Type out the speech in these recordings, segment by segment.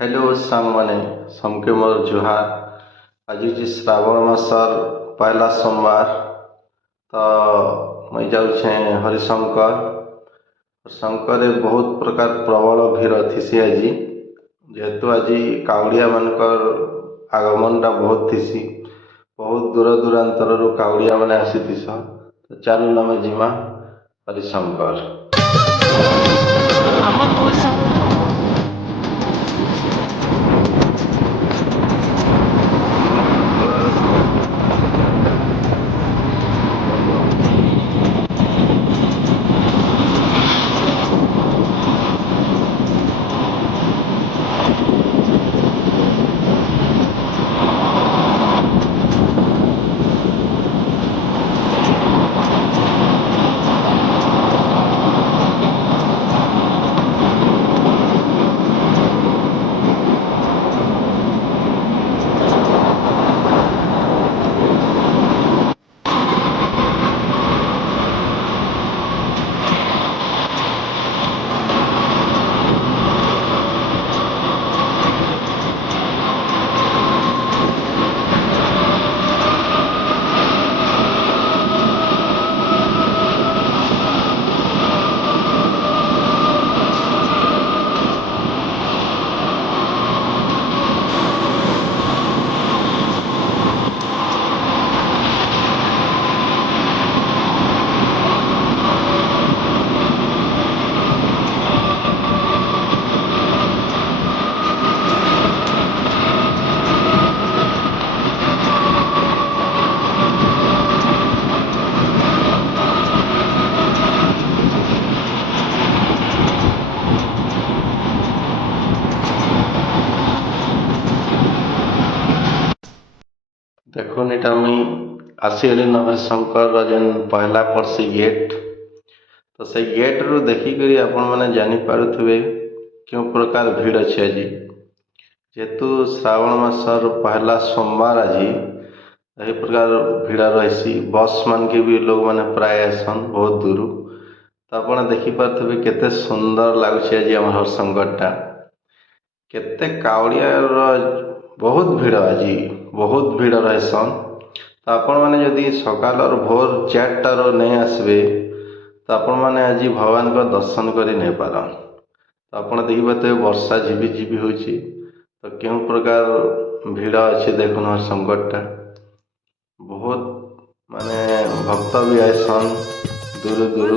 Hello सांग मैंने समके मोर जुहार। आज जी श्रावण मासर पहला सोमवार। तो मुई जाऊे हरिशंकर। शंकर बहुत प्रकार प्रबल भीड़ थीसी आज जेहेतु आज काउड़िया मानकर आगमनटा बहुत थीसी। बहुत दूर दूरांतर काउड़िया मैंने आसीस। तो चलू नमे जिमा हरिशंकर। देखुन इटा मुई आसीगली नवेशंकर जेन पहला पड़सी गेट। तो से गेट रु देखिक आपण मैंने जानीपे क्यों प्रकार भीड़ अच्छे आज जेहेतु श्रावण मासर पहला सोमवार आज यही प्रकार भीड़ रही। बस मान के भी लोग मैंने प्राय आसन बहुत दूर। तो आप देखिपे केते सुंदर लगुच आज आम हरिशंकरटा केते कावड़िया बहुत भीड़ आज बहुत भीड़ रहसन। तो आपण मैंने जदि सकाल भोर 4टार नहीं आसबे तो आपण मैंने आज भगवान को दर्शन कर नहीं पारन। तो आप देखिए वर्षा झिपी झिपी हो तो क्यों प्रकार भीड़ अच्छे देखुन हरिशंकरटा बहुत माने भक्त भी आसन दूर दूर।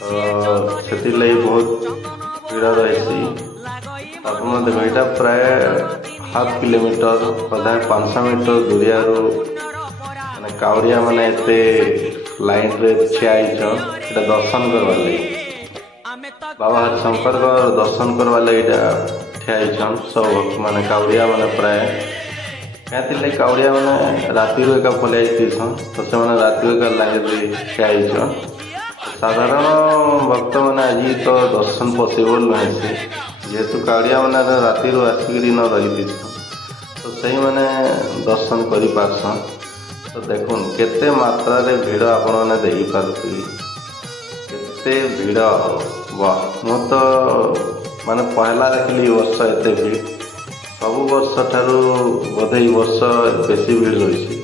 तो से बहुत भीड़ रही। आप देख यहाँ प्राय हाफ किलोमीटर कदा 500 मीटर दूरिया मैंने कावड़िया मैंने एते लाइन रे ठिया दर्शन करवार लगी बाबा हरिशंकर दर्शन करवार लगी ठिया सब भक्त मैंने कावड़िया मैंने प्राय क्या कावड़िया मैंने राति एका पलि तो से राति एका लाइन रे ठिया। साधारण भक्त मैंने आज तो दर्शन पॉसिबल नहीं जेहेतु कावड़िया मैंने राति आसिक न रही तो सही मैंने दर्शन कर पारसन। तो देखुन केते मात्रा रे भीड़ आपण मैंने देखिपे केते भीड़ वाह मु तो माने पहला देखली वर्ष एते भीड़ सब वर्ष ठारू बोधे वर्ष बेसी भीड़ रही।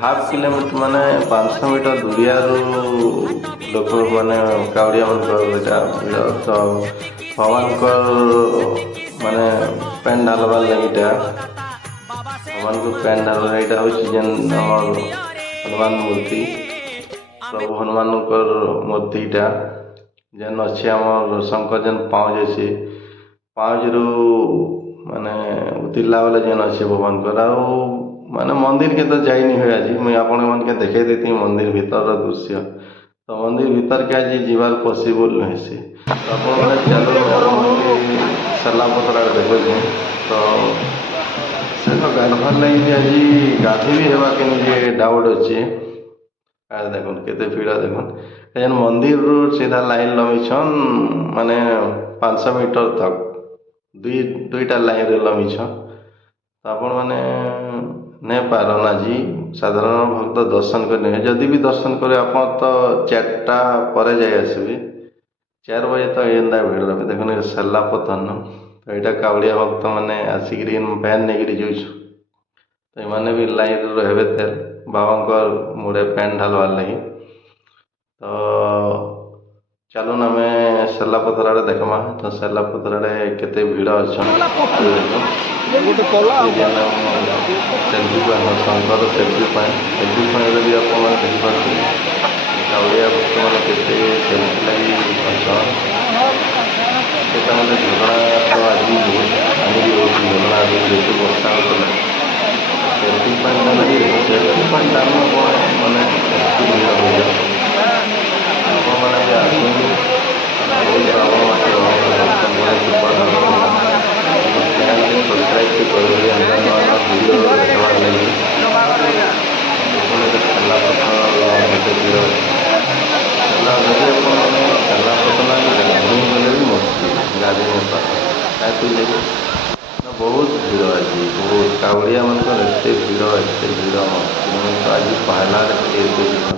हाफ किलोमीटर माने 500 मीटर दूरिया लोक मैंने कावड़िया भीड़। तो भगवान को माने पैन ढालबार लगे भगवान को पैन ढाल यहाँ हूँ हनुमान मूर्ति प्रभु हनुमान मूर्तिटा जेन अच्छे आम शंकर जेन पाँच अच्छे पाँच रु माने उतरला बेले जेन अच्छे भगवान माने मंदिर के तो जाइनी हुए आज मुझे आपण मैंने देखे देती मंदिर भीतर दृश्य। तो मंदिर भीतर के आज जीवार पॉसिबल नहीं से तो आप चलो सलापतरा देखे। तो से गाधवार लगे आज गाधी भी हेबा के मुझे डाउट अच्छे देखुन केते भीड़ देखुन जेन मंदिर रु सीधा लाइन लमिछन माने 500 मीटर तक दुईटा लाइन रे लमिछन। तो आपण मैंने नहीं पारन आज साधारण भक्त दर्शन करने जदि भी दर्शन करे आप तो 4टा पर जाए आसबे 4 बजे तो एंदा भीड़ रहे देखुन सलापतन ଏଇଟା କାଉଡ଼ିଆ ଭକ୍ତ ମାନେ ଆସିକିରି ଭ୍ୟାନ୍ ନେଇକିରି ଯାଉଛୁ। ତ ଏମାନେ ବି ଲାଇନ୍ରେ ରହିବେ ତେଲ ବାବାଙ୍କର ମୁଡ଼େ ପାନ୍ ଢାଲବାର୍ ଲାଗି। ତ ଚାଲୁନ୍ ଆମେ ସେର୍ଲାପଥର ଆଡ଼େ ଦେଖ୍ମା। ତ ସେର୍ଲାପଥର ଆଡ଼େ କେତେ ଭିଡ଼ ଅଛନ୍ ସେଲ୍ଫି ପଏଣ୍ଟ ଶଙ୍କର ସେଲ୍ଫି ପଏଣ୍ଟରେ ବି ଆପଣମାନେ ଦେଖିପାରୁଥିବେ କାଉଡ଼ିଆ ଭକ୍ତମାନେ କେତେ ସେଲ୍ଫି ଲାଗି ଅଛନ୍। ସେଟା ମାନେ ଝରଣା ତ ଆଜି ବହୁତ ପାଣି ବି ହଉଛି ଝରଣା ଯେହେତୁ ବର୍ଷା ହଉଥିଲା। ସେଲ୍ଫି ପଏଣ୍ଟ ସେଲ୍ଫି ପଏଣ୍ଟ ଆମେ ମାନେ ଏତେ ଭିଡ଼ ହଉଛନ୍। ଆପଣମାନେ ବି ଆସୁନ୍ ବହୁତ ଶ୍ରାବଣ ମାସ ଦର୍ଶନ ପରେ କୃପା ଲାଭ କରିବା। ଆମ ଚ୍ୟାନେଲକେ ସବସ୍କ୍ରାଇବ୍ ବି କରିଦେବେ ଏନ୍ତା ନୂଆ ନୂଆ ଭିଡ଼ିଓ ଦେଖ୍ବାର୍ ଲାଗି। ଦେଖୁନ୍ ଏଟା ସେର୍ଲାପଥର କେତେ ଭିଡ଼ ଅଛି। ଯଦି ଆପଣମାନେ ସେର୍ଲାପଥର ଗାଧେଇ ଗଲେ ବି ମୁସ୍କିଲ୍ ଗାଧେଇ ନାଇଁ ପାରବେ। କାହିଁଥିର୍ ଲାଗି ନା ବହୁତ ଭିଡ଼ ଆଜି ବହୁତ କାଉଡ଼ିଆ ମାନଙ୍କର ଏତେ ଭିଡ଼ ମୁଇଁ ତ ଆଜି ପହେଲା ଦେଖଲି ଏତେ ଭିଡ଼।